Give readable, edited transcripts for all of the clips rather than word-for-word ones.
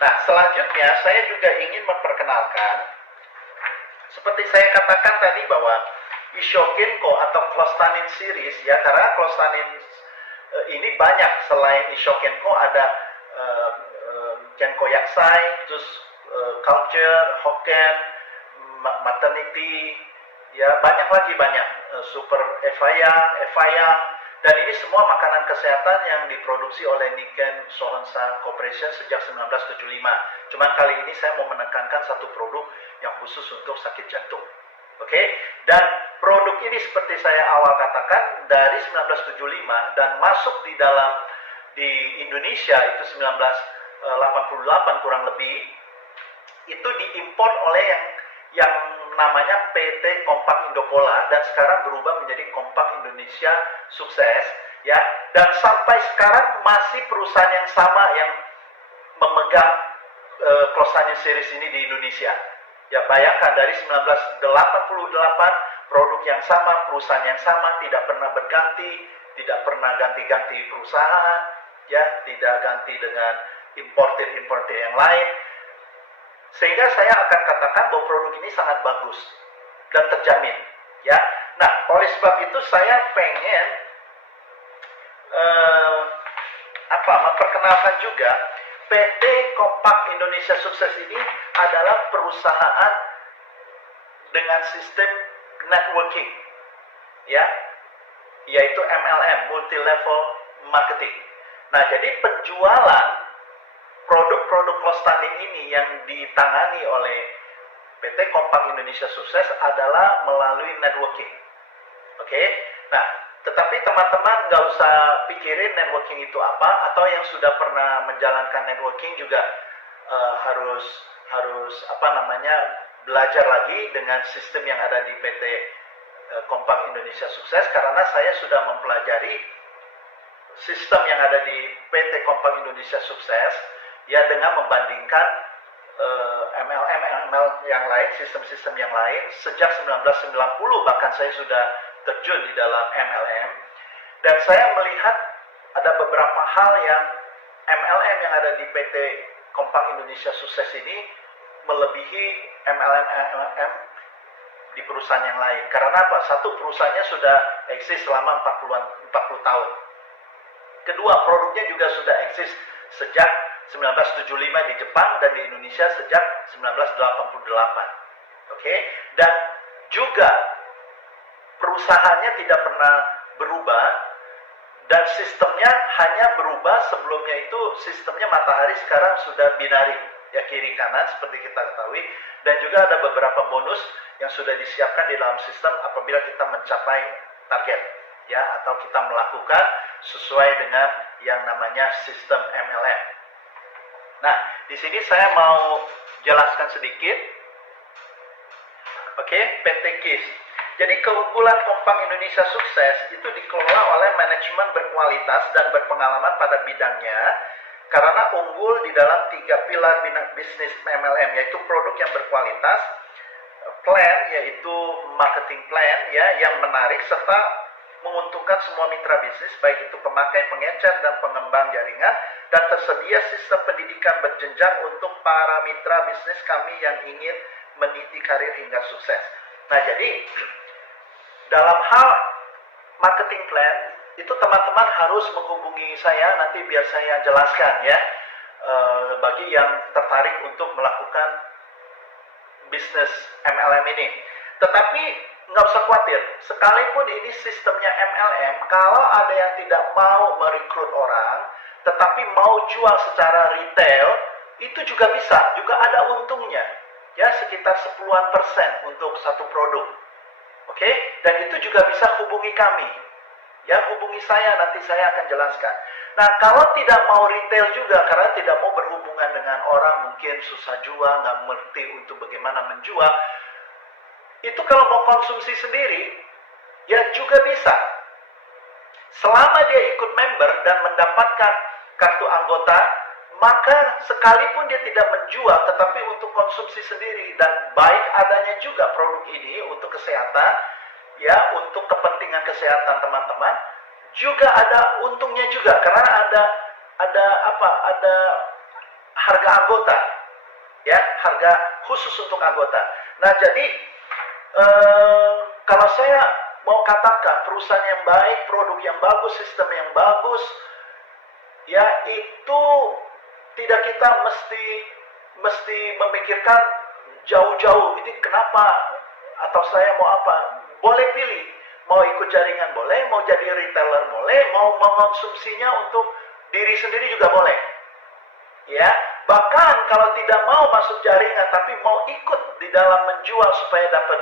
Nah, selanjutnya saya juga ingin memperkenalkan, seperti saya katakan tadi bahwa Ishokenko atau Clostanin series, ya, karena Clostanin ini banyak. Selain Ishokenko ada Kenko Yaksai, terus Culture, Hoken, Maternity, ya banyak lagi, banyak Super Evayang, dan ini semua makanan kesehatan yang diproduksi oleh Nikken Sohonsa Corporation sejak 1975. Cuman kali ini saya mau menekankan satu produk yang khusus untuk sakit jantung. Oke, dan produk ini seperti saya awal katakan dari 1975 dan masuk di Indonesia itu 1988 kurang lebih, itu diimpor oleh yang namanya PT Kompak Indopola dan sekarang berubah menjadi Kompak Indonesia Sukses, ya. Dan sampai sekarang masih perusahaan yang sama yang memegang Clostanin series ini di Indonesia. Ya, bayangkan dari 1988 produk yang sama, perusahaan yang sama, tidak pernah berganti, tidak pernah ganti-ganti perusahaan, ya, tidak ganti dengan importer yang lain. Sehingga saya akan katakan bahwa produk ini sangat bagus dan terjamin, ya. Nah, oleh sebab itu saya pengen memperkenalkan juga PT Kompak Indonesia Sukses ini adalah perusahaan dengan sistem networking, ya, yaitu MLM, multi level marketing. Nah, jadi penjualan produk-produk Clostanin ini yang ditangani oleh PT Kompak Indonesia Sukses adalah melalui networking. Oke, nah, tetapi teman-teman nggak usah pikirin networking itu apa, atau yang sudah pernah menjalankan networking juga harus belajar lagi dengan sistem yang ada di PT Kompak Indonesia Sukses, karena saya sudah mempelajari sistem yang ada di PT Kompak Indonesia Sukses, ya, dengan membandingkan MLM yang lain, sistem-sistem yang lain. Sejak 1990 bahkan saya sudah terjun di dalam MLM, dan saya melihat ada beberapa hal yang MLM yang ada di PT Kompak Indonesia Sukses ini melebihi MLM di perusahaan yang lain. Karena apa? Satu, perusahaannya sudah eksis selama 40 tahun. Kedua, produknya juga sudah eksis sejak 1975 di Jepang dan di Indonesia sejak 1988. Oke, dan juga perusahaannya tidak pernah berubah dan sistemnya hanya berubah. Sebelumnya itu sistemnya matahari, sekarang sudah binari, ya, kiri kanan seperti kita ketahui, dan juga ada beberapa bonus yang sudah disiapkan di dalam sistem apabila kita mencapai target, ya, atau kita melakukan sesuai dengan yang namanya sistem MLM. Nah, di sini saya mau jelaskan sedikit. Oke, PT KIS. Jadi keunggulan Kompak Indonesia Sukses itu dikelola oleh manajemen berkualitas dan berpengalaman pada bidangnya, karena unggul di dalam 3 pilar bisnis MLM, yaitu produk yang berkualitas, plan, yaitu marketing plan, ya, yang menarik serta menguntungkan semua mitra bisnis, baik itu pemakai, pengecer, dan pengembang jaringan, dan tersedia sistem pendidikan berjenjang untuk para mitra bisnis kami yang ingin meniti karir hingga sukses. Nah, jadi dalam hal marketing plan itu teman-teman harus menghubungi saya, nanti biar saya jelaskan, ya, bagi yang tertarik untuk melakukan bisnis MLM ini. Tetapi nggak usah khawatir, sekalipun ini sistemnya MLM, kalau ada yang tidak mau merekrut orang, tetapi mau jual secara retail, itu juga bisa, juga ada untungnya, ya, sekitar 10% untuk satu produk. Oke, dan itu juga bisa hubungi kami, ya, hubungi saya, nanti saya akan jelaskan. Nah, kalau tidak mau retail juga, karena tidak mau berhubungan dengan orang, mungkin susah jual, nggak mengerti untuk bagaimana menjual, itu kalau mau konsumsi sendiri, ya juga bisa. Selama dia ikut member dan mendapatkan kartu anggota, maka sekalipun dia tidak menjual, tetapi untuk konsumsi sendiri, dan baik adanya juga produk ini untuk kesehatan, ya, untuk kepentingan kesehatan teman-teman, juga ada untungnya juga, karena ada harga anggota, ya, harga khusus untuk anggota. Nah, jadi kalau saya mau katakan perusahaan yang baik, produk yang bagus, sistem yang bagus, ya itu tidak kita mesti memikirkan jauh-jauh. Ini kenapa? Atau saya mau apa? Boleh pilih. Mau ikut jaringan boleh, mau jadi retailer boleh, mau mengonsumsinya untuk diri sendiri juga boleh. Ya, bahkan kalau tidak mau masuk jaringan tapi mau ikut di dalam menjual supaya dapat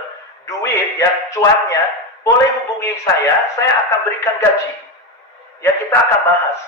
duit, ya, cuannya, boleh hubungi saya akan berikan gaji. Ya, kita akan bahas.